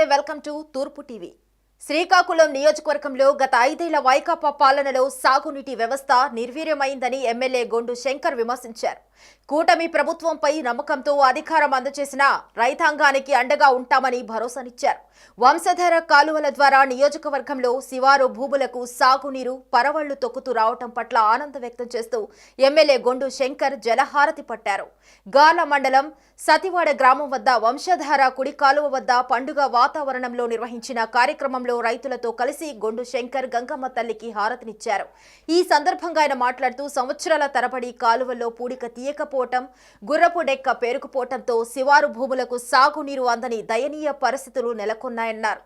నమస్తే welcome to తూర్పు TV. Srikakulam నియోజకవర్గంలో గత 5 ఏళ్ల వైకాపా పాలనలో సాగునీటి వ్యవస్థ నిర్వీర్యమైందని ఎమ్మెల్యే గొండు శంకర్ విమర్శించారు। కూటమి ప్రభుత్వంపై నమ్మకంతో అధికారం అందజేసిన రైతాంగానికి అండగా ఉంటామని భరోసానిచ్చారు। వంశధార కాలువల ద్వారా నియోజకవర్గంలో శివారు భూములకు సాగునీరు పరవళ్లు తొక్కుతూ రావటం పట్ల ఆనందం వ్యక్తం చేస్తూ ఎమ్మెల్యే గొండు శంకర్ జలహారతి పట్టారు। గాల మండలం సతివాడ గ్రామం వద్ద వంశధార కుడి కాలువ వద్ద పండుగ వాతావరణంలో నిర్వహించిన కార్యక్రమంలో రైతులతో కలిసి గొండు శంకర్ గంగమ్మ తల్లికి హారతినిచ్చారు। ఈ సందర్భంగా ఆయన మాట్లాడుతూ సంవత్సరాల తరబడి కాలువల్లో పూడిక తీయకపోవటం, గుర్రపు డెక్క పేరుకుపోవటంతో శివారు భూములకు సాగునీరు అందని దయనీయ పరిస్థితులు నెలకొన్నాయన్నారు।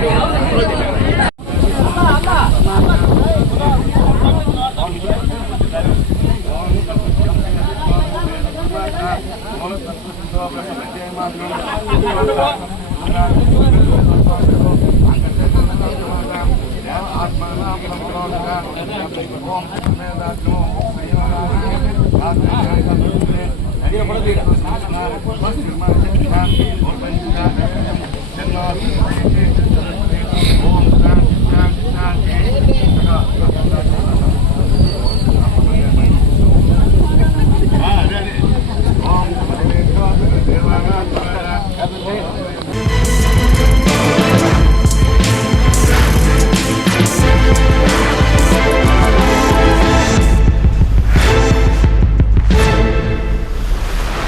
Dia